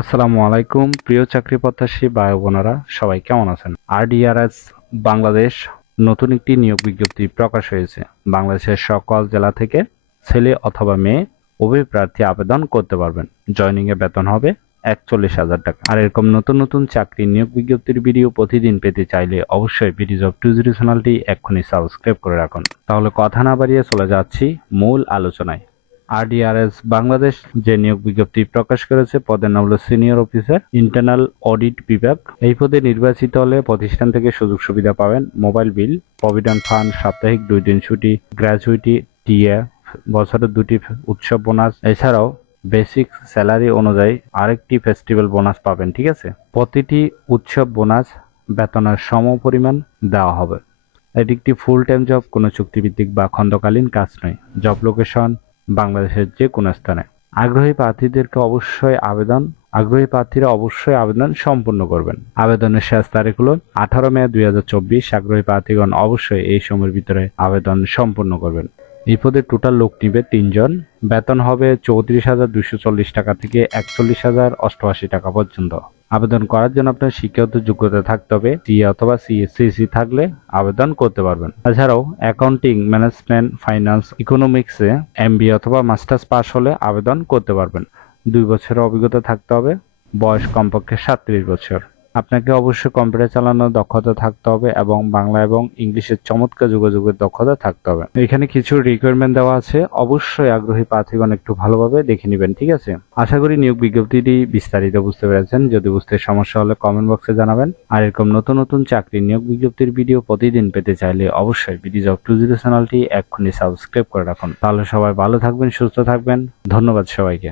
আসসালামু আলাইকুম প্রিয় চাকরি প্রত্যাশী ভাই বোনেরা, সবাই কেমন আছেন? আরডিআরএস বাংলাদেশ নতুন একটি নিয়োগ বিজ্ঞপ্তি প্রকাশ হয়েছে। বাংলাদেশের সকল জেলা থেকে ছেলে অথবা মেয়ে উভয় প্রার্থী আবেদন করতে পারবেন। জয়নিং এ বেতন হবে 41,000 টাকা। আর এরকম নতুন নতুন চাকরি নিয়োগ বিজ্ঞপ্তির ভিডিও প্রতিদিন পেতে চাইলে অবশ্যই বিডি জব 20 চ্যানেলটি এক্ষুনি সাবস্ক্রাইব করে রাখুন। তাহলে কথা না বাড়িয়ে চলে যাচ্ছি মূল আলোচনায়। আরডিআরএস বাংলাদেশ যে নিয়োগ বিজ্ঞপ্তি প্রকাশ করেছে, পদের নাম হলো সিনিয়র অফিসার ইন্টারনাল অডিট বিভাগ। এই পদে নির্বাচিত হলে প্রতিষ্ঠান থেকে সুযোগ সুবিধা পাবেন: মোবাইল বিল, প্রভিডেন্ট ফান্ড, সাপ্তাহিক 2 দিন ছুটি, গ্র্যাচুইটি, টিএ, বছরের 2টি উৎসব বোনাস, এছাড়াও বেসিক স্যালারি অনুযায়ী আরেকটি ফেস্টিভ্যাল বোনাস পাবেন। ঠিক আছে, প্রতিটি উৎসব বোনাস বেতনের সম পরিমাণ দেওয়া হবে। এটি একটি ফুল টাইম জব, কোনো চুক্তিভিত্তিক বা খণ্ডকালীন কাজ নয়। জব লোকেশন বাংলাদেশের যে কোনো স্থানে। আগ্রহী প্রার্থীরা অবশ্যই আবেদন সম্পূর্ণ করবেন। আবেদনের শেষ তারিখ হলো 18 মে 2024। আগ্রহী প্রার্থীগণ অবশ্যই এই সময়ের ভিতরে আবেদন সম্পূর্ণ করবেন। এই পদে টোটাল লোক নিবে 3 জন। বেতন হবে 34,240 টাকা থেকে 41,088 টাকা পর্যন্ত। আবেদন করার জন্য আপনার শিক্ষাগত যোগ্যতা থাকতে হবে। সিএ অথবা সিএসসি থাকলে আবেদন করতে পারবেন। এছাড়াও অ্যাকাউন্টিং, ম্যানেজমেন্ট, ফাইন্যান্স, ইকোনমিক্সে এমবিএ অথবা মাস্টার্স পাস হলে আবেদন করতে পারবেন। 2 বছরের অভিজ্ঞতা থাকতে হবে। বয়স কমপক্ষে 37 বছর। আপনাকে অবশ্যই কম্পিউটার চালানোর দক্ষতা থাকতে হবে এবং বাংলা এবং ইংলিশের চমৎকার যোগাযোগের দক্ষতা থাকতে হবে। এখানে কিছু রিকোয়ারমেন্ট দেওয়া আছে, অবশ্যই আগ্রহী প্রার্থীগণ একটু ভালোভাবে দেখে নেবেন। ঠিক আছে, আশা করি নিয়োগ বিজ্ঞপ্তিটি বিস্তারিত বুঝতে পেরেছেন। যদি বুঝতে সমস্যা হলে কমেন্ট বক্সে জানাবেন। আর এরকম নতুন নতুন চাকরি নিয়োগ বিজ্ঞপ্তির ভিডিও প্রতিদিন পেতে চাইলে অবশ্যই বিডি জব 20 চ্যানেলটি এক্ষুনি সাবস্ক্রাইব করে রাখুন। তাহলে সবাই ভালো থাকবেন, সুস্থ থাকবেন। ধন্যবাদ সবাইকে।